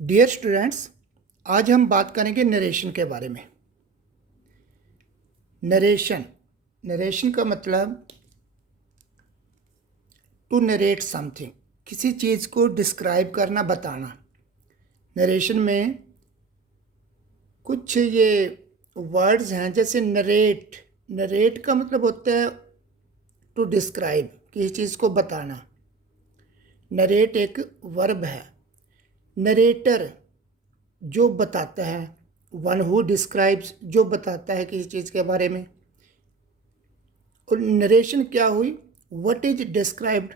Dear students, आज हम बात करेंगे नरेशन के बारे में। नरेशन नरेशन का मतलब टू नरेट समथिंग, किसी चीज़ को डिस्क्राइब करना, बताना। नरेशन में कुछ ये वर्ड्स हैं, जैसे नरेट। नरेट का मतलब होता है टू डिस्क्राइब, किसी चीज़ को बताना। नरेट एक वर्ब है। नरेटर जो बताता है, वन हु डिस्क्राइब्स जो बताता है किसी चीज़ के बारे में। और नरेशन क्या हुई? व्हाट इज डिस्क्राइब्ड,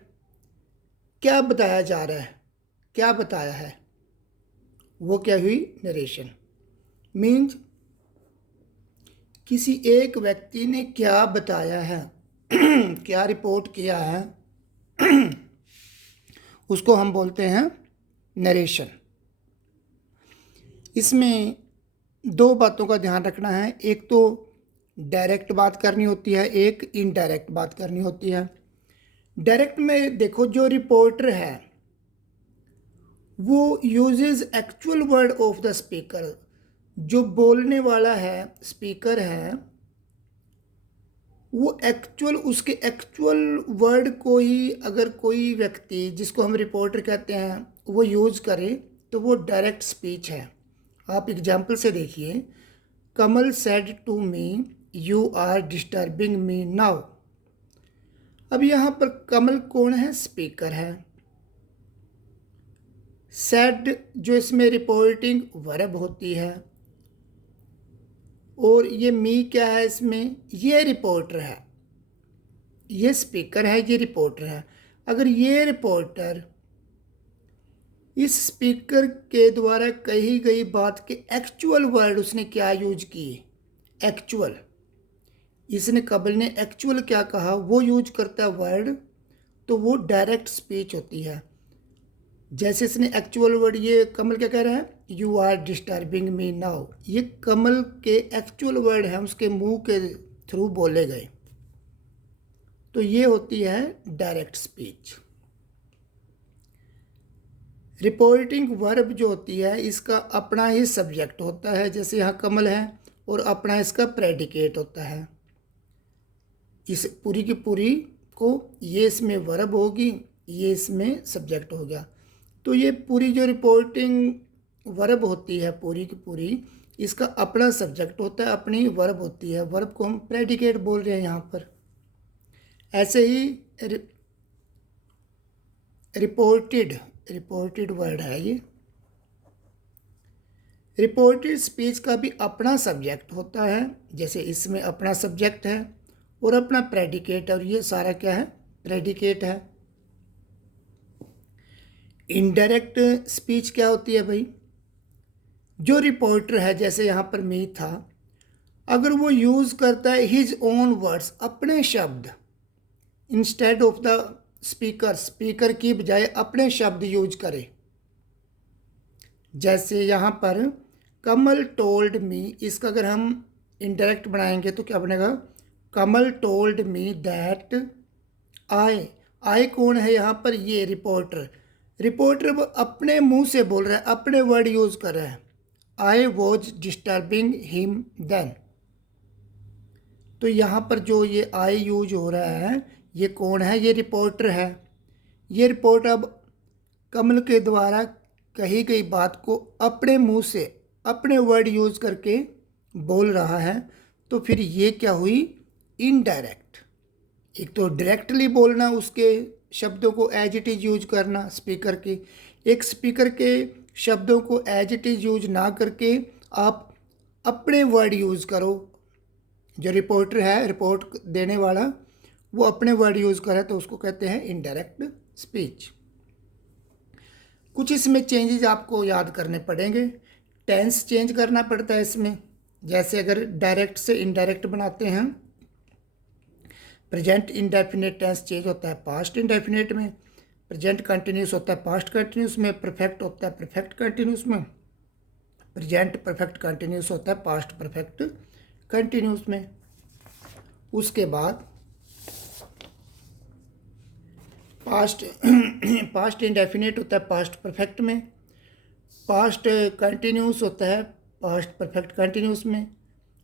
क्या बताया जा रहा है, क्या बताया है, वो क्या हुई? नरेशन। मीन्स किसी एक व्यक्ति ने क्या बताया है क्या रिपोर्ट किया है, उसको हम बोलते हैं नरेशन। इसमें दो बातों का ध्यान रखना है। एक तो डायरेक्ट बात करनी होती है, एक इनडायरेक्ट बात करनी होती है। डायरेक्ट में देखो, जो रिपोर्टर है वो uses actual word of the speaker. जो बोलने वाला है, स्पीकर है, वो एक्चुअल, उसके एक्चुअल वर्ड को ही अगर कोई व्यक्ति, जिसको हम रिपोर्टर कहते हैं, वो यूज़ करे तो वो डायरेक्ट स्पीच है। आप एग्जाम्पल से देखिए। Kamal said to me you are disturbing me now. अब यहाँ पर कमल कौन है? स्पीकर है। सेड जो इसमें रिपोर्टिंग वर्ब होती है, और ये मी क्या है इसमें? ये रिपोर्टर है। ये स्पीकर है, ये रिपोर्टर है। अगर ये रिपोर्टर इस स्पीकर के द्वारा कही गई बात के एक्चुअल वर्ड, उसने क्या यूज किए? एक्चुअल। इसने, कमल ने एक्चुअल क्या कहा, वो यूज करता है वर्ड, तो वो डायरेक्ट स्पीच होती है। जैसे इसने एक्चुअल वर्ड, ये कमल क्या कह रहा है? You are disturbing me now. ये कमल के एक्चुअल वर्ड हैं, उसके मुंह के थ्रू बोले गए, तो ये होती है डायरेक्ट स्पीच। रिपोर्टिंग वर्ब जो होती है, इसका अपना ही सब्जेक्ट होता है, जैसे यहाँ कमल है, और अपना इसका प्रेडिकेट होता है। इस पूरी की पूरी को, ये इसमें वर्ब होगी, ये इसमें सब्जेक्ट हो गया। तो ये पूरी जो रिपोर्टिंग वर्ब होती है, पूरी की पूरी, इसका अपना सब्जेक्ट होता है, अपनी वर्ब होती है। वर्ब को हम प्रेडिकेट बोल रहे हैं यहाँ पर। ऐसे ही रिपोर्टेड, रिपोर्टेड वर्ड है ये। रिपोर्टेड स्पीच का भी अपना सब्जेक्ट होता है, जैसे इसमें अपना सब्जेक्ट है और अपना प्रेडिकेट, और ये सारा क्या है? प्रेडिकेट है। इनडायरेक्ट स्पीच क्या होती है भाई? जो रिपोर्टर है, जैसे यहाँ पर मी था, अगर वो यूज़ करता है हिज ओन वर्ड्स, अपने शब्द, instead of the speaker, speaker की बजाय अपने शब्द यूज करे। जैसे यहाँ पर कमल टोल्ड मी, इसका अगर हम इनडायरेक्ट बनाएंगे तो क्या बनेगा? कमल टोल्ड मी दैट आई। आई कौन है यहाँ पर? ये रिपोर्टर। रिपोर्टर वो अपने मुंह से बोल रहा है, अपने वर्ड यूज कर रहा है। I was disturbing him then. तो यहाँ पर जो ये आई यूज हो रहा है, ये कौन है? ये रिपोर्टर है। ये रिपोर्ट अब कमल के द्वारा कही गई बात को अपने मुंह से, अपने वर्ड यूज करके बोल रहा है, तो फिर ये क्या हुई? इनडायरेक्ट। एक तो डायरेक्टली बोलना, उसके शब्दों को एज इट इज़ यूज करना स्पीकर के। एक स्पीकर के शब्दों को एज इट इज़ यूज ना करके आप अपने वर्ड यूज़ करो। जो रिपोर्टर है, रिपोर्ट देने वाला, वो अपने वर्ड यूज़ करे, तो उसको कहते हैं इनडायरेक्ट स्पीच। कुछ इसमें चेंजेस आपको याद करने पड़ेंगे। टेंस चेंज करना पड़ता है इसमें। जैसे अगर डायरेक्ट से इनडायरेक्ट बनाते हैं, प्रेजेंट इंडेफिनिट टेंस चेंज होता है पास्ट इंडेफिनिट में, प्रेजेंट कंटिन्यूस होता है पास्ट कंटिन्यूस में, परफेक्ट होता है परफेक्ट कंटिन्यूस में, प्रेजेंट परफेक्ट कंटिन्यूस होता है पास्ट परफेक्ट कंटिन्यूस में। उसके बाद पास्ट पास्ट इंडेफिनिट होता है पास्ट परफेक्ट में, पास्ट कंटिन्यूस होता है पास्ट परफेक्ट कंटिन्यूस में,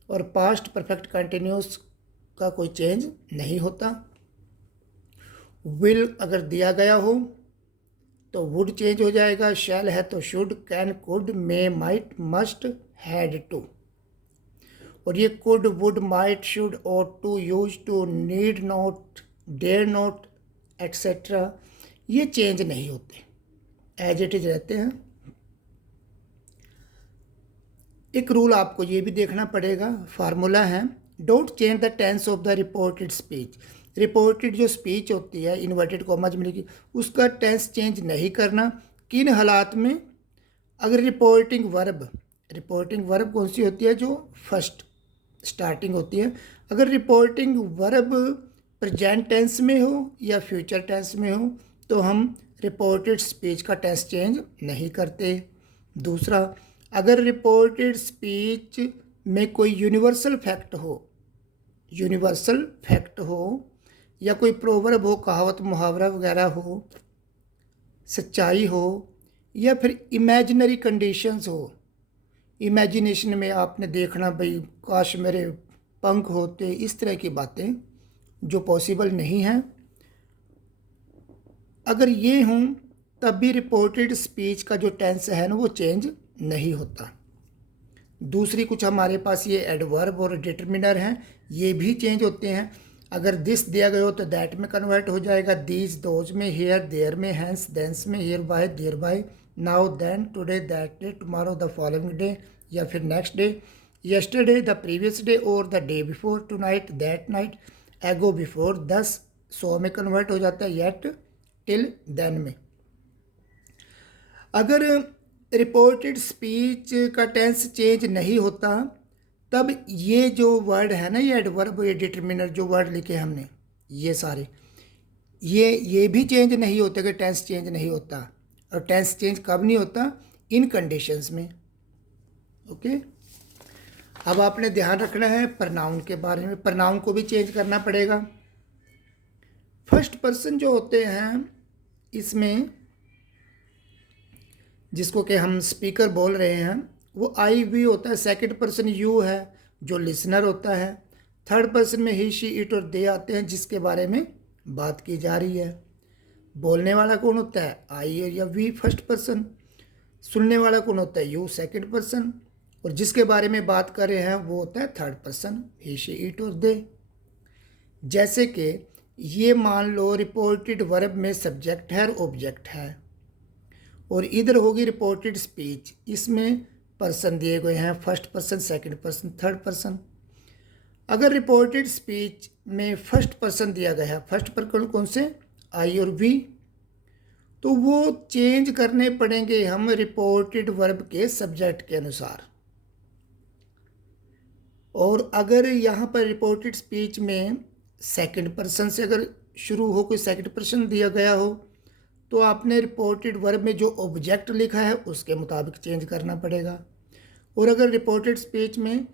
और पास्ट परफेक्ट कंटिन्यूस का कोई चेंज नहीं होता। विल अगर दिया गया हो तो वुड चेंज हो जाएगा, शैल है तो should, can could, may might must had to. और ये could would might should ought to use to need not dare not etcetera ये चेंज नहीं होते, एज इट इज रहते हैं। एक रूल आपको ये भी देखना पड़ेगा, फार्मूला है, don't change the tense of the reported speech. Reported जो स्पीच होती है इन्वर्टेड कॉमाज में लिखी, उसका टेंस चेंज नहीं करना। किन हालात में? अगर रिपोर्टिंग वर्ब कौन सी होती है? जो फर्स्ट स्टार्टिंग होती है। अगर रिपोर्टिंग वर्ब प्रेजेंट टेंस में हो या फ्यूचर टेंस में हो तो हम रिपोर्टेड स्पीच का टेंस चेंज नहीं करते। दूसरा, अगर रिपोर्टेड स्पीच में कोई यूनिवर्सल फैक्ट हो या कोई प्रोवर्ब हो, कहावत मुहावरा वगैरह हो, सच्चाई हो, या फिर इमेजिनरी कंडीशंस हो। इमेजिनेशन में आपने देखना भाई काश मेरे पंख होते, इस तरह की बातें जो पॉसिबल नहीं हैं, अगर ये हों तब भी रिपोर्टेड स्पीच का जो टेंस है ना वो चेंज नहीं होता। दूसरी कुछ हमारे पास ये एडवर्ब और डिटर्मिनर हैं, ये भी चेंज होते हैं। अगर दिस दिया गया हो तो दैट में कन्वर्ट हो जाएगा, दीज दोज में, हेयर देयर में, हैंस देंस में, hereby thereby, now then, today that day, tomorrow the following day, या फिर next day, yesterday the previous day और the day before, tonight that night, ago before, thus so में convert हो जाता है, yet till then में। अगर reported speech का टेंस चेंज नहीं होता तब ये जो वर्ड है ना, ये एडवर्ब, ये डिटर्मिनर जो वर्ड लिखे हमने, ये सारे ये भी चेंज नहीं होते कि टेंस चेंज नहीं होता। और टेंस चेंज कब नहीं होता? इन कंडीशंस में। ओके, अब आपने ध्यान रखना है प्रनाउन के बारे में। प्रनाउन को भी चेंज करना पड़ेगा। फर्स्ट पर्सन जो होते हैं इसमें, जिसको कि हम स्पीकर बोल रहे हैं, वो आई वी होता है। सेकंड पर्सन यू है जो लिसनर होता है। थर्ड पर्सन में ही शी इट और दे आते हैं जिसके बारे में बात की जा रही है। बोलने वाला कौन होता है? आई या वी फर्स्ट पर्सन। सुनने वाला कौन होता है? You second person. और जिसके बारे में बात कर रहे हैं वो होता है third person, he she it और दे। जैसे कि ये मान लो रिपोर्टेड वर्ब में सब्जेक्ट है और ऑब्जेक्ट है, और इधर होगी रिपोर्टेड स्पीच, इसमें पर्सन दिए गए हैं, first person, second person, third person. अगर रिपोर्टेड स्पीच में फर्स्ट पर्सन दिया गया है, फर्स्ट पर्सन कौन से? आई और वी, तो वो चेंज करने पड़ेंगे हम रिपोर्टेड वर्ब के सब्जेक्ट के अनुसार। और अगर यहाँ पर रिपोर्टेड स्पीच में सेकंड पर्सन से अगर शुरू हो, कोई सेकंड पर्सन दिया गया हो, तो आपने रिपोर्टेड वर्ब में जो ऑब्जेक्ट लिखा है उसके मुताबिक चेंज करना पड़ेगा। और अगर रिपोर्टेड स्पीच में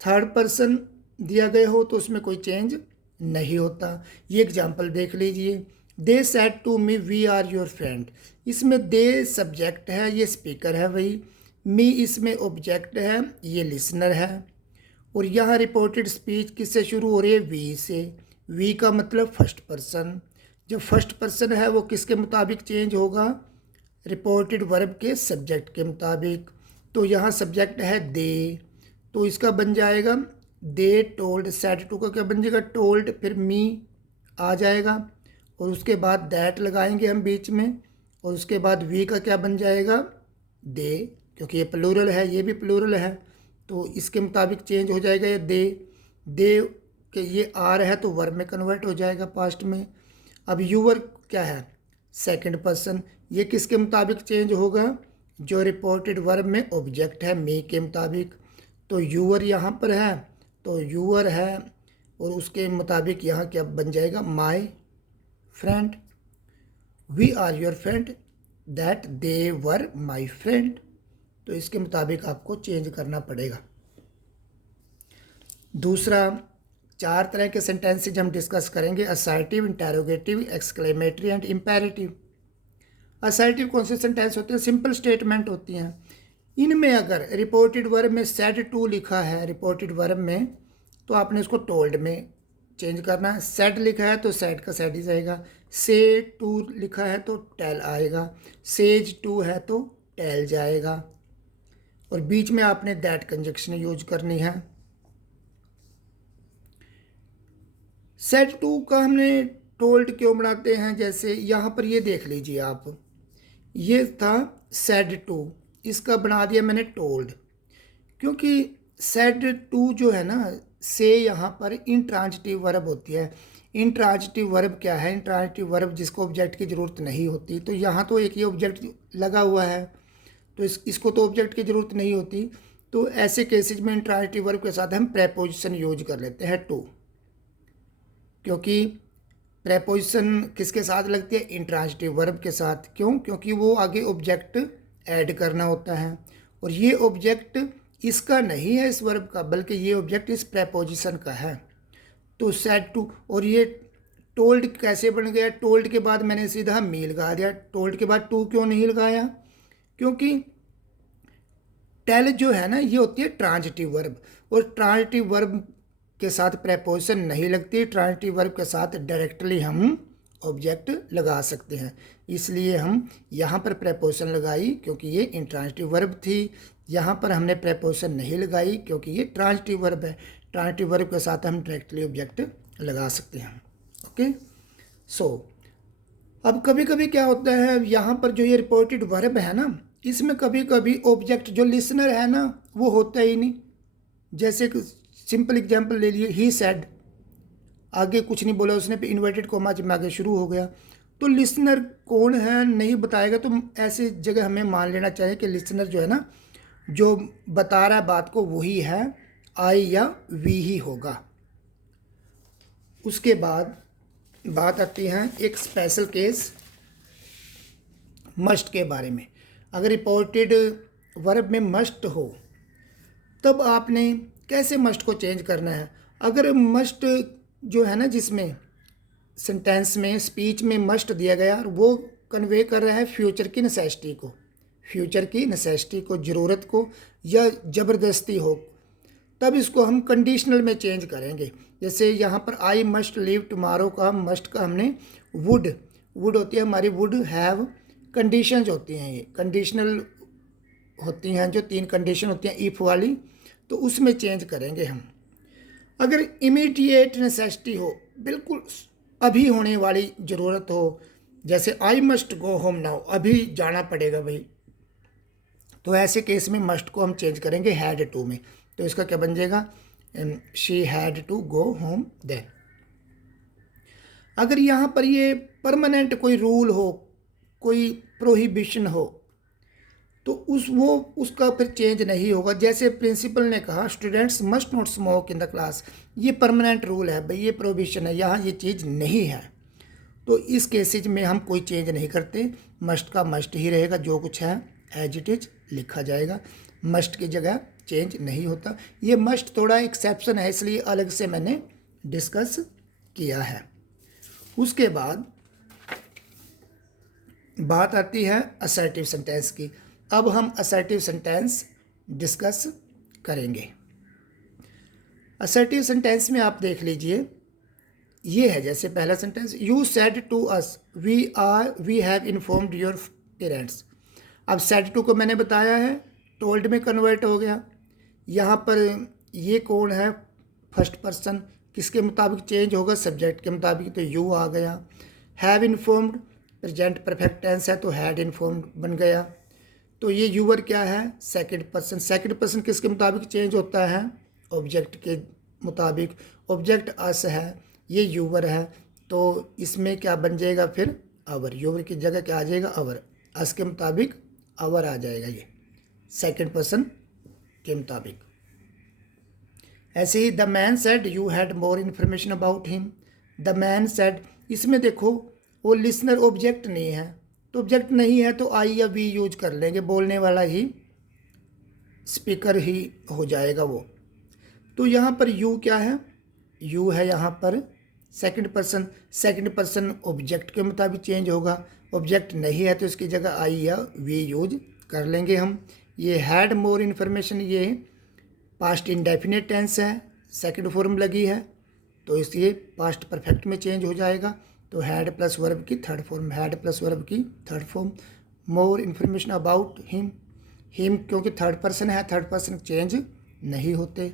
थर्ड पर्सन दिया गया हो तो उसमें कोई चेंज नहीं होता। ये एग्जांपल देख लीजिए, they said to me we are your friend. इसमें दे सब्जेक्ट है, ये स्पीकर है वही, मी इसमें ऑब्जेक्ट है, ये लिसनर है। और यहाँ रिपोर्टेड स्पीच किससे शुरू हो रही है? वी से। वी का मतलब फर्स्ट पर्सन। जो फर्स्ट पर्सन है वो किसके मुताबिक चेंज होगा? रिपोर्टेड वर्ब के सब्जेक्ट के मुताबिक। तो यहाँ सब्जेक्ट है दे, तो इसका बन जाएगा दे टोल्ड। सेड टू का क्या बन जाएगा? टोल्ड। फिर मी आ जाएगा और उसके बाद दैट लगाएंगे हम बीच में, और उसके बाद वी का क्या बन जाएगा? दे, क्योंकि ये प्लूरल है, ये भी प्लूरल है, तो इसके मुताबिक चेंज हो जाएगा ये दे के ये आर है तो वर्ब में कन्वर्ट हो जाएगा पास्ट में। अब यूवर क्या है? Second person. ये किसके मुताबिक चेंज होगा? जो रिपोर्टेड वर्ब में ऑब्जेक्ट है मी के मुताबिक। तो यूवर यहाँ पर है तो यूवर है, और उसके मुताबिक यहाँ क्या बन जाएगा? My friend. We are your friend, that they were my friend. तो इसके मुताबिक आपको चेंज करना पड़ेगा। दूसरा, 4 तरह के सेंटेंसेज हम डिस्कस करेंगे, assertive, interrogative, exclamatory and imperative. Assertive कौन से सेंटेंस होते हैं? सिंपल स्टेटमेंट होती हैं। इनमें अगर रिपोर्टेड वर्ब में सेड टू लिखा है रिपोर्टेड वर्ब में, तो आपने उसको टोल्ड में चेंज करना है। सेड लिखा है तो सेड का सेड ही जाएगा। से टू लिखा है तो टेल आएगा। सेज टू है तो टेल जाएगा। और बीच में आपने दैट कंजक्शन यूज करनी है। सेड टू का हमने टोल्ड क्यों बनाते हैं, जैसे यहाँ पर ये देख लीजिए आप, ये था सेड टू, इसका बना दिया मैंने टोल्ड, क्योंकि सेड टू जो है ना, से यहाँ पर इंट्रांजिटिव वर्ब होती है। इंट्रांजिटिव वर्ब क्या है? इंट्रांजिटिव वर्ब जिसको ऑब्जेक्ट की ज़रूरत नहीं होती। तो यहाँ तो एक ही ऑब्जेक्ट लगा हुआ है, तो इसको तो ऑब्जेक्ट की ज़रूरत नहीं होती। तो ऐसे केसेज में इंट्रांजिटिव वर्ब के साथ हम प्रेपोजिशन यूज कर लेते हैं टू, क्योंकि प्रेपोजिशन किसके साथ लगती है? इंट्रांजिटिव वर्ब के साथ। क्यों? क्योंकि वो आगे ऑब्जेक्ट ऐड करना होता है, और ये ऑब्जेक्ट इसका नहीं है इस वर्ब का, बल्कि ये ऑब्जेक्ट इस प्रेपोजिशन का है। तो सेड टू, और ये टोल्ड कैसे बन गया? टोल्ड के बाद मैंने सीधा मी लगा दिया। टोल्ड के बाद टू क्यों नहीं लगाया? क्योंकि टेल जो है ना, ये होती है ट्रांजिटिव वर्ब, और ट्रांजिटिव वर्ब के साथ प्रेपोजिशन नहीं लगती। ट्रांजिटिव वर्ब के साथ डायरेक्टली हम ऑब्जेक्ट लगा सकते हैं, इसलिए हम यहाँ पर प्रेपोजिशन लगाई क्योंकि ये इंट्रांजिटिव वर्ब थी। यहाँ पर हमने प्रेपोजिशन नहीं लगाई क्योंकि ये ट्रांजिटिव वर्ब है। ट्रांजिटिव वर्ब के साथ हम डायरेक्टली ऑब्जेक्ट लगा सकते हैं। ओके, सो अब कभी कभी क्या होता है, यहाँ पर जो ये रिपोर्टेड वर्ब है ना, इसमें कभी कभी ऑब्जेक्ट जो लिसनर है ना, वो होता ही नहीं। जैसे सिंपल एग्जांपल ले लिए, ही सेड, आगे कुछ नहीं बोला उसने, पे इन्वर्टेड कोमा जब आगे शुरू हो गया, तो लिसनर कौन है नहीं बताएगा। तो ऐसी जगह हमें मान लेना चाहिए कि लिसनर जो है ना, जो बता रहा है बात को, वही है आई या वी ही होगा। उसके बाद बात आती है एक स्पेशल केस मस्ट के बारे में। अगर रिपोर्टेड वर्ब में मस्ट हो, तब आपने कैसे मस्ट को चेंज करना है। अगर मस्ट जो है ना, जिसमें सेंटेंस में स्पीच में मस्ट दिया गया, और वो कन्वे कर रहा है फ्यूचर की नेसेसिटी को, फ्यूचर की नेसेसिटी को, ज़रूरत को, या ज़बरदस्ती हो, तब इसको हम कंडीशनल में चेंज करेंगे। जैसे यहाँ पर आई मस्ट लीव टुमारो का मस्ट का हमने वुड होती है हमारी, वुड हैव, कंडीशंस होती हैं, ये कंडीशनल होती हैं, जो 3 कंडीशन होती हैं इफ़ वाली, तो उसमें चेंज करेंगे हम। अगर इमीडिएट नेसेसिटी हो, बिल्कुल अभी होने वाली ज़रूरत हो, जैसे I must go home now, अभी जाना पड़ेगा भाई, तो ऐसे केस में मस्ट को हम चेंज करेंगे हैड टू में। तो इसका क्या बन जाएगा? She had to go home then. अगर यहाँ पर ये परमानेंट कोई रूल हो, कोई प्रोहिबिशन हो, तो उसका फिर चेंज नहीं होगा। जैसे प्रिंसिपल ने कहा students must not smoke in the class, ये परमानेंट रूल है भाई, ये प्रोहिबिशन है, यहाँ ये चीज़ नहीं है। तो इस केसेज में हम कोई चेंज नहीं करते, मस्ट का मस्ट ही रहेगा, जो कुछ है एज इट इज लिखा जाएगा, मस्ट की जगह चेंज नहीं होता। ये मस्ट थोड़ा एक्सेप्शन है, इसलिए अलग से मैंने डिस्कस किया है। उसके बाद बात आती है असर्टिव सेंटेंस की। अब हम असर्टिव सेंटेंस डिस्कस करेंगे। असर्टिव सेंटेंस में आप देख लीजिए, ये है जैसे पहला sentence, you said to us we have informed your parents. अब सेड टू को मैंने बताया है, टोल्ड में कन्वर्ट हो गया। यहाँ पर ये कौन है? फर्स्ट पर्सन, किसके मुताबिक चेंज होगा? सब्जेक्ट के मुताबिक, तो यू आ गया। Have informed present perfect tense है, तो हैड इन्फॉर्म्ड बन गया। तो ये यूवर क्या है? Second person. सेकंड पर्सन किसके मुताबिक चेंज होता है? ऑब्जेक्ट के मुताबिक। ऑब्जेक्ट अस है, ये यूवर है, तो इसमें क्या बन जाएगा फिर? अवर। यूवर की जगह क्या आ जाएगा? अवर। अस के मुताबिक अवर आ जाएगा, ये सेकंड पर्सन के मुताबिक। ऐसे ही the man said you had more information about him. The man said, इसमें देखो वो लिसनर ऑब्जेक्ट नहीं है, तो ऑब्जेक्ट नहीं है तो आई या वी यूज कर लेंगे, बोलने वाला ही स्पीकर ही हो जाएगा वो। तो यहाँ पर यू क्या है? यू है यहाँ पर second person. Second person object के मुताबिक चेंज होगा, ऑब्जेक्ट नहीं है तो इसकी जगह आई या वी यूज कर लेंगे हम। ये हैड मोर इन्फॉर्मेशन, ये पास्ट इंडेफिनिट टेंस है, सेकंड फॉर्म लगी है, तो इसलिए पास्ट परफेक्ट में चेंज हो जाएगा। तो हैड प्लस वर्ब की third form, had plus verb की third form. More information about him, him क्योंकि थर्ड पर्सन है, थर्ड पर्सन चेंज नहीं होते।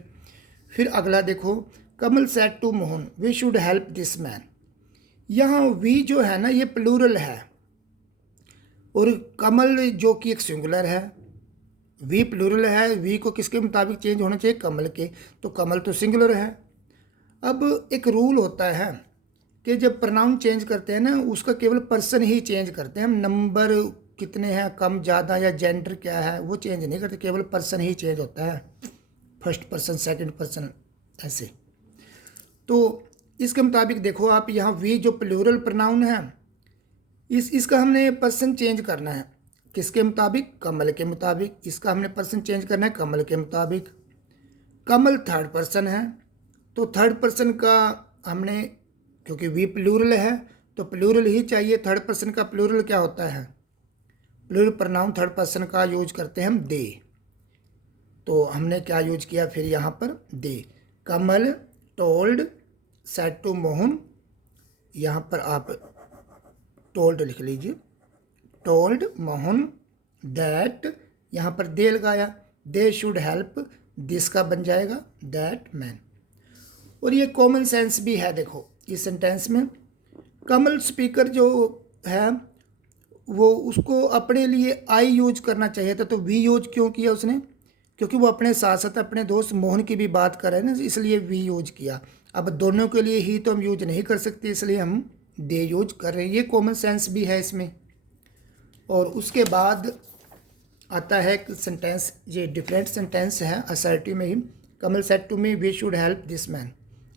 फिर अगला देखो, Kamal said to Mohan we should help this man. यहाँ वी जो है ना ये प्लूरल है, और कमल जो कि एक सिंगुलर है, वी प्लूरल है, वी को किसके मुताबिक चेंज होना चाहिए, कमल के, तो कमल तो सिंगुलर है। अब एक रूल होता है कि जब प्रनाउन चेंज करते हैं ना उसका केवल पर्सन ही चेंज करते हैं हम, नंबर कितने हैं, कम ज़्यादा या जेंडर क्या है वो चेंज नहीं करते, केवल पर्सन ही चेंज होता है, फर्स्ट पर्सन सेकंड पर्सन ऐसे। तो इसके मुताबिक देखो आप, यहाँ वी जो प्लूरल प्रनाउन है इसका हमने पर्सन चेंज करना है, किसके मुताबिक, कमल के मुताबिक। इसका हमने पर्सन चेंज करना है कमल के मुताबिक। कमल थर्ड पर्सन है, तो थर्ड पर्सन का हमने, क्योंकि वी प्लूरल है तो प्लूरल ही चाहिए। थर्ड पर्सन का प्लूरल क्या होता है, प्लूरल प्रनाउन थर्ड पर्सन का यूज करते हैं हम दे, तो हमने क्या यूज किया फिर यहाँ पर दे। कमल टोल्ड सेड टू मोहन, यहाँ पर आप टोल्ड लिख लीजिए, टोल्ड मोहन दैट, यहाँ पर दे लगाया, दे शुड हेल्प, दिस का बन जाएगा दैट मैन। और ये कॉमन सेंस भी है, देखो इस सेंटेंस में कमल स्पीकर जो है वो उसको अपने लिए आई यूज करना चाहिए था, तो वी यूज क्यों किया उसने, क्योंकि वो अपने साथ साथ अपने दोस्त मोहन की भी बात कर रहे हैं ना, इसलिए वी यूज किया। अब दोनों के लिए ही तो हम यूज नहीं कर सकते, इसलिए हम दे यूज कर रहे हैं, ये कॉमन सेंस भी है इसमें। और उसके बाद आता है एक सेंटेंस, ये डिफरेंट सेंटेंस है असर्टिव में ही। Kamal said to me we should help this man,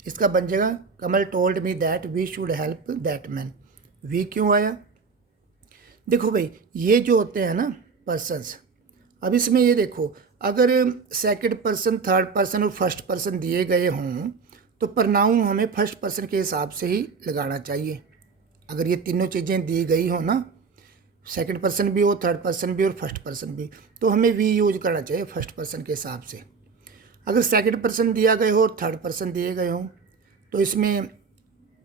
इसका बन जाएगा Kamal told me that we should help that man. We क्यों आया, देखो भाई ये जो होते हैं ना पर्सन्स, अब इसमें ये देखो अगर सेकंड पर्सन थर्ड पर्सन और फर्स्ट पर्सन दिए गए हों तो प्रनाउन हमें फर्स्ट पर्सन के हिसाब से ही लगाना चाहिए। अगर ये तीनों चीज़ें दी गई हो ना, सेकंड पर्सन भी हो, थर्ड पर्सन भी और फर्स्ट पर्सन भी, तो हमें वी यूज करना चाहिए फर्स्ट पर्सन के हिसाब से। अगर सेकंड पर्सन दिया गए हो और थर्ड पर्सन दिए गए हो तो इसमें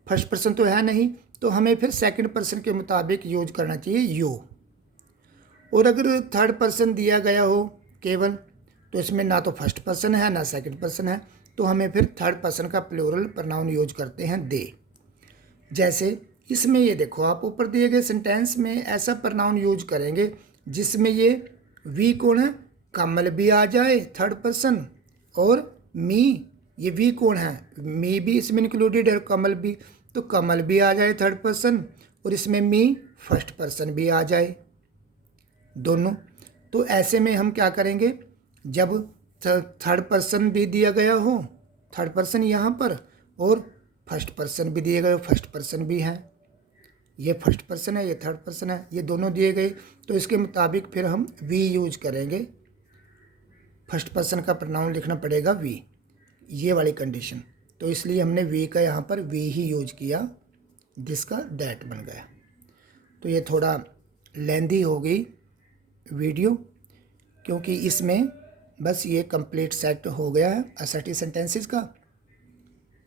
फर्स्ट पर्सन तो है नहीं, तो हमें फिर सेकंड पर्सन के मुताबिक यूज करना चाहिए यू। और अगर थर्ड पर्सन दिया गया हो केवल, तो इसमें ना तो फर्स्ट पर्सन है ना सेकंड पर्सन है, तो हमें फिर थर्ड पर्सन का प्लूरल प्रनाउन यूज करते हैं दे। जैसे इसमें ये देखो आप ऊपर दिए गए सेंटेंस में ऐसा प्रनाउन यूज करेंगे जिसमें ये वी कौन है, कमल भी आ जाए थर्ड पर्सन, और मी, ये वी कौन है, मी भी इसमें इंक्लूडेड है, कमल भी, तो कमल भी आ जाए थर्ड पर्सन और इसमें मी फर्स्ट पर्सन भी आ जाए दोनों। तो ऐसे में हम क्या करेंगे, जब थर्ड पर्सन भी दिया गया हो, थर्ड पर्सन यहाँ पर, और फर्स्ट पर्सन भी दिए गए हो, फर्स्ट पर्सन भी है, ये फर्स्ट पर्सन है ये थर्ड पर्सन है, ये दोनों दिए गए, तो इसके मुताबिक फिर हम वी यूज करेंगे, फर्स्ट पर्सन का प्रनाउन लिखना पड़ेगा वी, ये वाली कंडीशन। तो इसलिए हमने वी का यहाँ पर वी ही यूज किया, जिसका दैट बन गया। तो ये थोड़ा लेंदी हो गई वीडियो, क्योंकि इसमें बस ये कंप्लीट सेट हो गया है असर्टिव सेंटेंसेस का।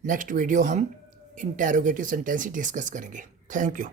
नेक्स्ट वीडियो हम इंटेरोगेटिव सेंटेंसेस डिस्कस करेंगे। Thank you.